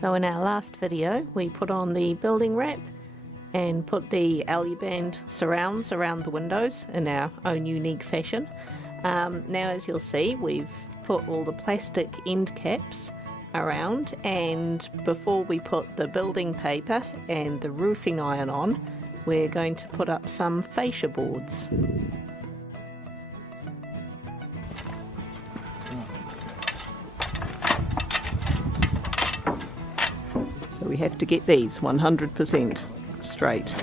So in our last video we put on the building wrap and put the Aluband surrounds around the windows in our own unique fashion. Now as you'll see, we've put all the plastic end caps around, and before we put the building paper and the roofing iron on, we're going to put up some fascia boards. So we have to get these 100% straight.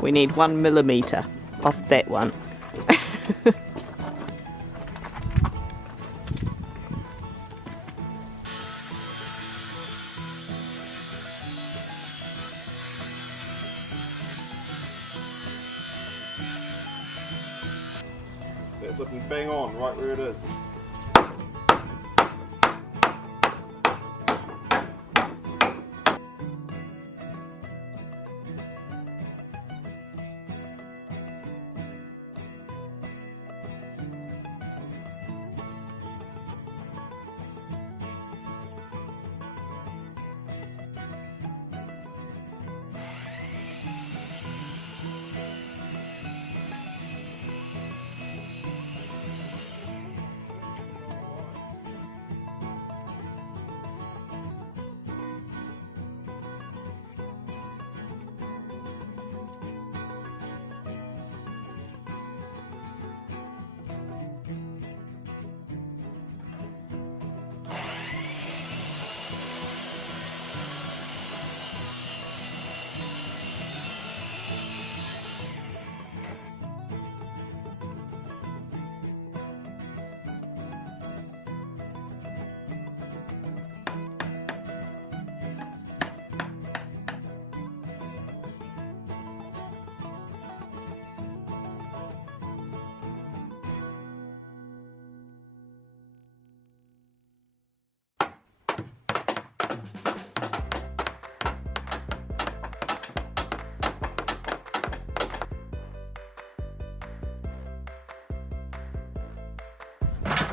We need 1 millimetre off that one. That's looking bang on, right where it is.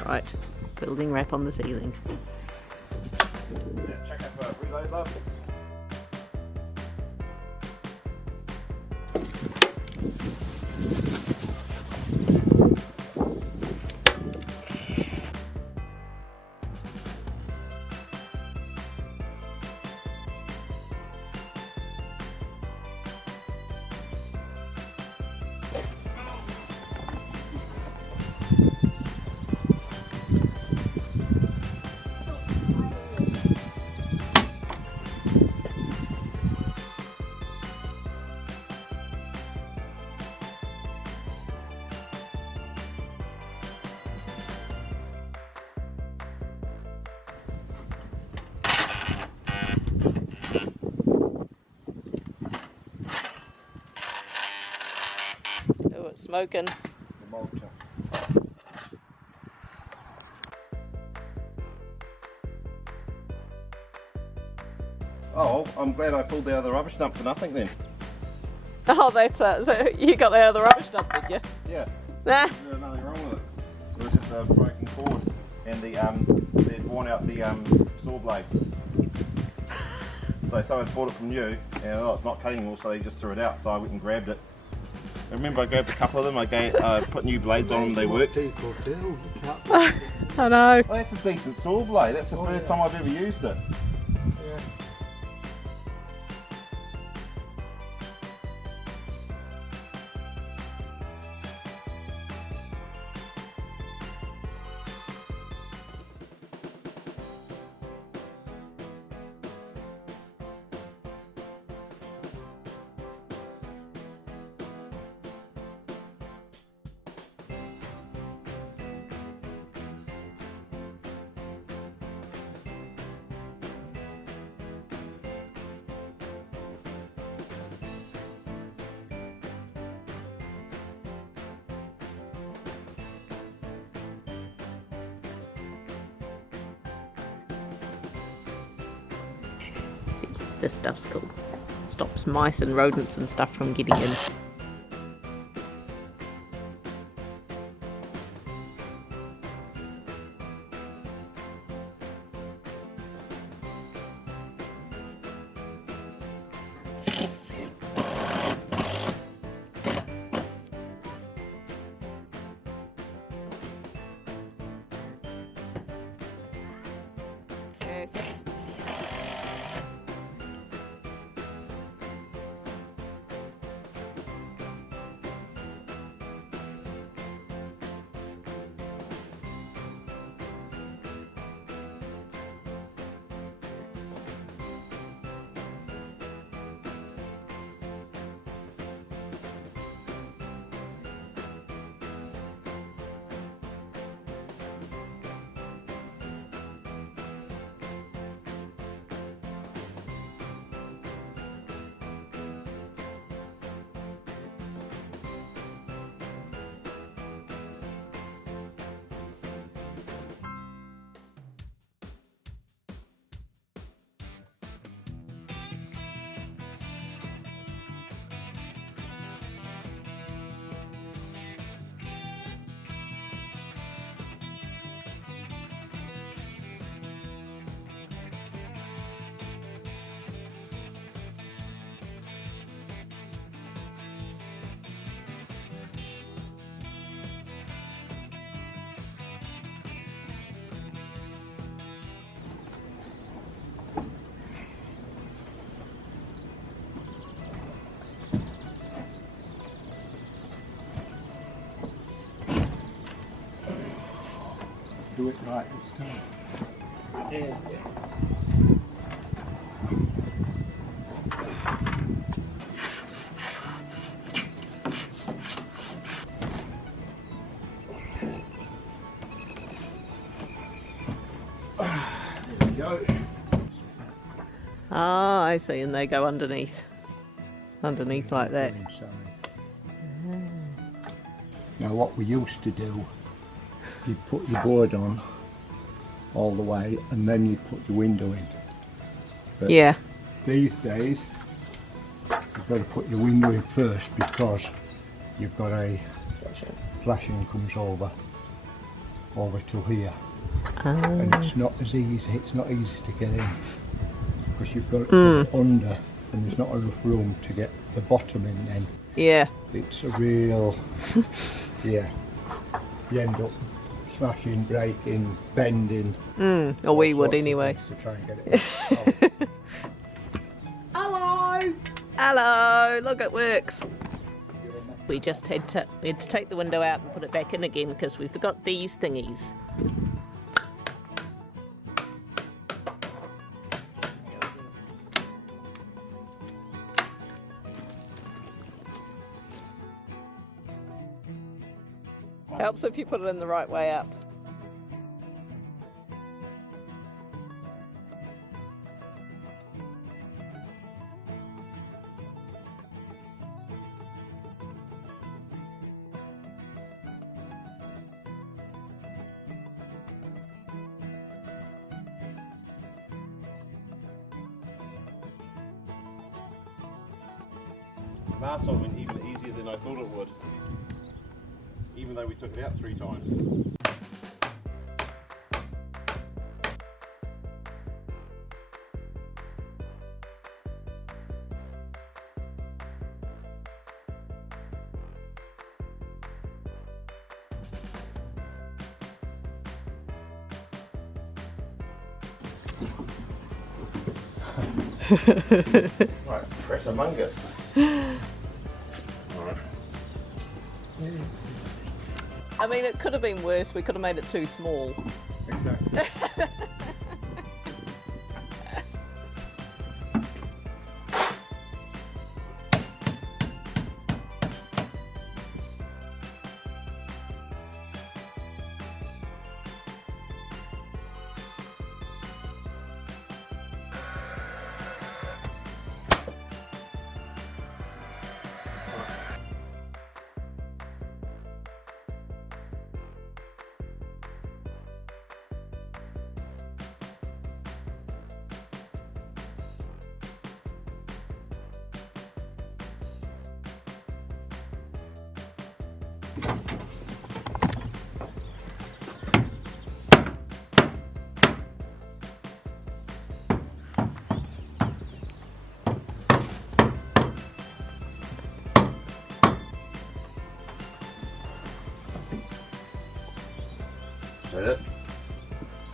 Right, building wrap on the ceiling. Yeah, check out for reload, love. Oh, it's smoking. The mulcher. Oh, I'm glad I pulled out of the rubbish dump for nothing then. Oh, that's it. So you got that out of the rubbish dump, did you? Yeah. Nah. There's nothing wrong with it. It was just a broken cord, and they'd worn out the saw blade. So someone bought it from you, and it's not cutting anymore, so they just threw it out. So I went and grabbed it. I remember I grabbed a couple of them. I put new blades on them. They worked. I know. Oh, that's a decent saw blade. That's the first time I've ever used it. This stuff's cool. Stops mice and rodents and stuff from getting in. right this time. Yeah. There we go. Ah, I see, and they go underneath like that. Inside. Now what we used to do, you'd put your board on all the way and then you'd put your window in. But Yeah. these days you've got to put your window in first because you've got a flashing comes over to here. And it's not as easy, it's not easy to get in because you've got to put it under and there's not enough room to get the bottom in then. Yeah. It's a real, yeah, you end up smashing, breaking, bending. Or we all would sorts of anyway. things to try and get it in. Hello! Hello! Look, it works. We just had to take the window out and put it back in again because we forgot these thingies. Helps if you put it in the right way up. Last one went even easier than I thought it would. Even though we took it out 3 times. Right, press among us. Alright. I mean, it could have been worse. We could have made it too small. Exactly. Is that it?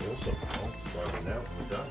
Awesome. Well, now we're done.